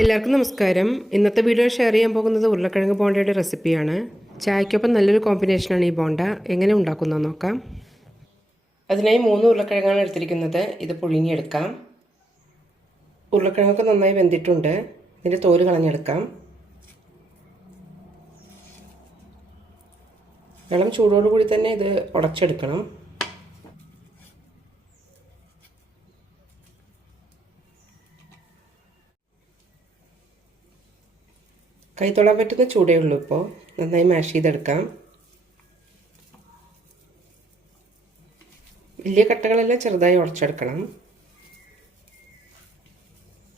എല്ലാവർക്കും നമസ്കാരം. ഇന്നത്തെ വീഡിയോ ഷെയർ ചെയ്യാൻ പോകുന്നത് ഉരുളക്കിഴങ്ങ് ബോണ്ടയുടെ റെസിപ്പിയാണ് ചായക്കൊപ്പം നല്ലൊരു കോമ്പിനേഷനാണ് ഈ ബോണ്ട. എങ്ങനെ ഉണ്ടാക്കുന്നത് നോക്കാം. അതിനായി മൂന്ന് ഉരുളക്കിഴങ്ങാണ് എടുത്തിരിക്കുന്നത്. ഇത് പുഴുങ്ങിയെടുക്കാം. ഉരുളക്കിഴങ്ങൊക്കെ നന്നായി വെന്തിട്ടുണ്ട്. ഇതിന്റെ തോൽ കളഞ്ഞെടുക്കാം. വെള്ളം ചൂടോടുകൂടി തന്നെ ഇത് ഉടച്ചെടുക്കണം. കൈ തൊടാൻ പറ്റുന്ന ചൂടേ ഉള്ളൂ ഇപ്പോൾ നന്നായി മാഷ് ചെയ്തെടുക്കാം. വലിയ കട്ടകളെല്ലാം ചെറുതായി ഉടച്ചെടുക്കണം.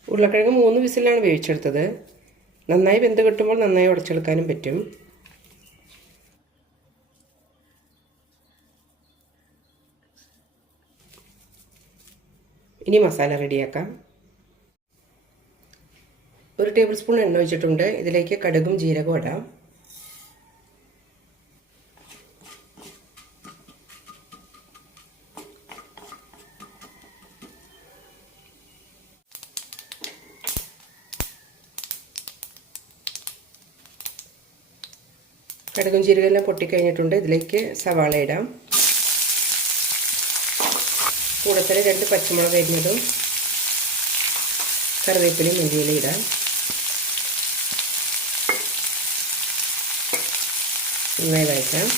ഉരുളക്കിഴങ്ങ് മൂന്ന് വിസിലാണ് വേവിച്ചെടുത്തത്. നന്നായി വെന്ത് കിട്ടുമ്പോൾ നന്നായി ഉടച്ചെടുക്കാനും പറ്റും. ഇനി മസാല റെഡിയാക്കാം ഒരു ടേബിൾ സ്പൂൺ എണ്ണ ഒഴിച്ചിട്ടുണ്ട്. ഇതിലേക്ക് കടുകും ജീരകവും ഇടാം. കടുകും ജീരകമെല്ലാം പൊട്ടിക്കഴിഞ്ഞിട്ടുണ്ട്. ഇതിലേക്ക് സവാള ഇടാം. കൂടെ തന്നെ രണ്ട് പച്ചമുളക് അരിഞ്ഞതും കറിവേപ്പിലയും മല്ലിയില ഇടാം. നന്നായി വഴറ്റാം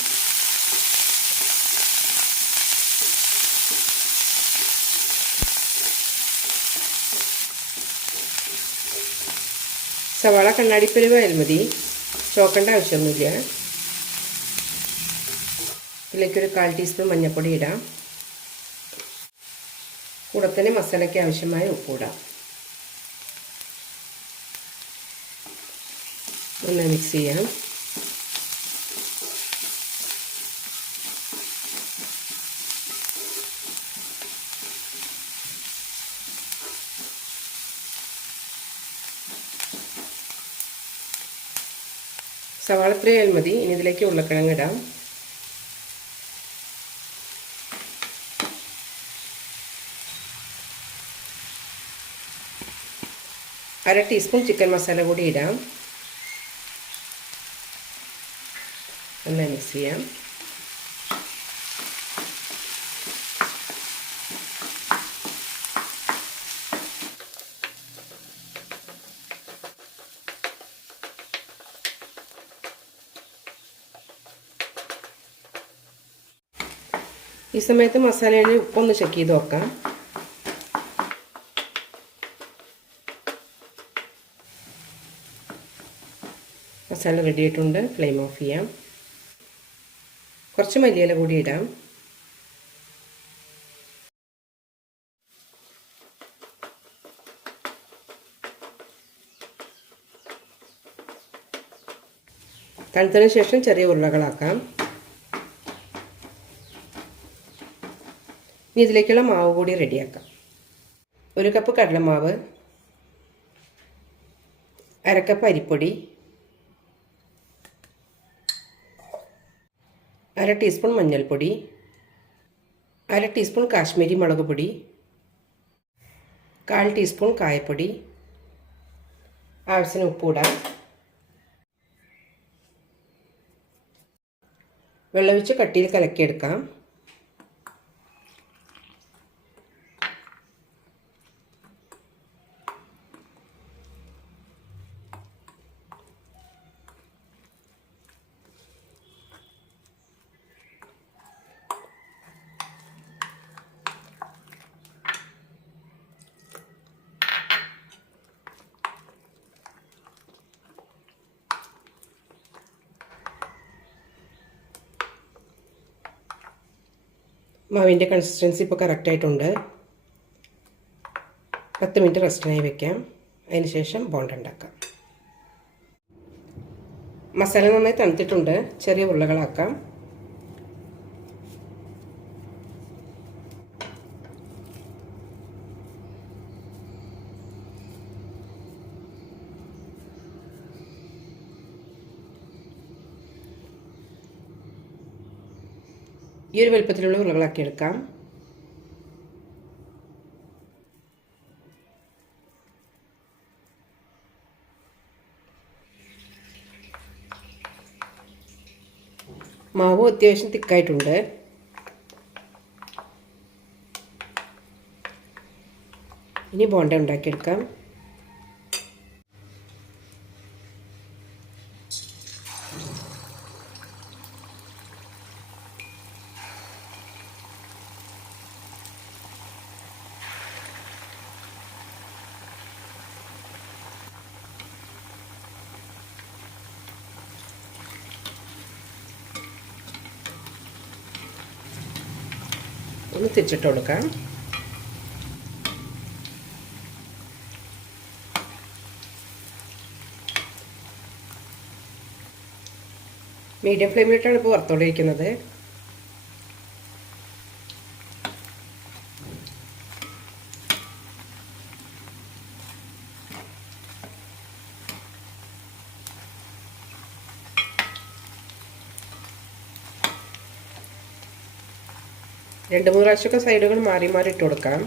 സവാള കണ്ണാടിപ്പരുവായാൽ മതി. ചോക്കേണ്ട ആവശ്യമൊന്നുമില്ല. ഇതിലേക്കൊരു കാൽ ടീസ്പൂൺ മഞ്ഞൾപ്പൊടി ഇടാം. കൂടെ തന്നെ മസാലയ്ക്ക് ആവശ്യമായ ഉപ്പിടാം നന്നായി മിക്സ് ചെയ്യാം. സവാള ഇത്രയാൽ മതി. ഇനി ഇതിലേക്ക് ഉരുളക്കിഴങ്ങ് ഇടാം. അര ടീസ്പൂൺ ചിക്കൻ മസാല കൂടി ഇടാം. നന്നായി മിക്സ് ചെയ്യാം. ഈ സമയത്ത് മസാലയിൽ ഉപ്പൊന്ന് ചെക്ക് ചെയ്ത് നോക്കാം. മസാല റെഡി ആയിട്ടുണ്ട്. ഫ്ലെയിം ഓഫ് ചെയ്യാം. കുറച്ച് മല്ലിയില കൂടി ഇടാം. തണുത്തതിന് ശേഷം ചെറിയ ഉരുളകളാക്കാം. ഇനി ഇതിലേക്കുള്ള മാവ് കൂടി റെഡിയാക്കാം. ഒരു കപ്പ് കടലമാവ് അരക്കപ്പ് അരിപ്പൊടി അര ടീസ്പൂൺ മഞ്ഞൾപ്പൊടി അര ടീസ്പൂൺ കാശ്മീരി മുളക് പൊടി കാൽ ടീസ്പൂൺ കായപ്പൊടി ആവശ്യത്തിന് ഉപ്പിടാം വെള്ളമൊഴിച്ച് കട്ടിയിൽ കലക്കിയെടുക്കാം. മാവിന്റെ കൺസിസ്റ്റൻസി ഇപ്പോൾ കറക്റ്റായിട്ടുണ്ട് പത്ത് മിനിറ്റ് റെസ്റ്റിനായി വെക്കാം. അതിനുശേഷം ബോണ്ട ഉണ്ടാക്കാം. മസാല നന്നായി തണുത്തിട്ടുണ്ട്. ചെറിയ ഉരുളകളാക്കാം. ഈയൊരു വലുപ്പത്തിലുള്ള ഉരുളകളാക്കി എടുക്കാം മാവ് അത്യാവശ്യം തിക്കായിട്ടുണ്ട് ഇനി ബോണ്ട ഉണ്ടാക്കിയെടുക്കാം ഒന്ന് തിരിച്ചിട്ട് കൊടുക്കാം. മീഡിയം ഫ്ലെയിമിലിട്ടാണ് ഇപ്പോൾ വറുത്തോണ്ടിരിക്കുന്നത്. രണ്ട് മൂന്ന് പ്രാവശ്യമൊക്കെ സൈഡുകൾ മാറി മാറി ഇട്ട് കൊടുക്കാം.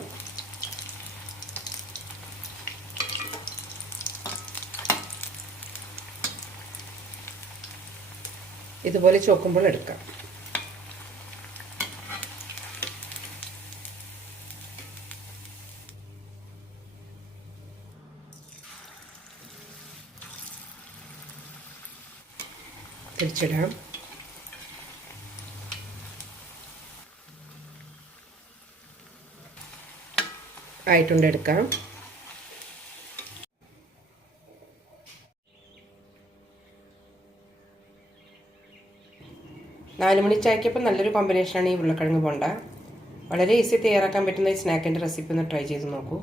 ഇതുപോലെ ചോക്കുമ്പോൾ എടുക്കാം. തിരിച്ചിടാം. ആയിട്ടുണ്ട് എടുക്കാം. നാല് മണി ചായക്കപ്പം നല്ലൊരു കോമ്പിനേഷനാണ് ഈ ഉരുളക്കിഴങ്ങ് പോണ്ട വളരെ ഈസി തയ്യാറാക്കാൻ പറ്റുന്ന ഈ സ്നാക്കിന്റെ റെസിപ്പി ഒന്ന് ട്രൈ ചെയ്ത് നോക്കൂ.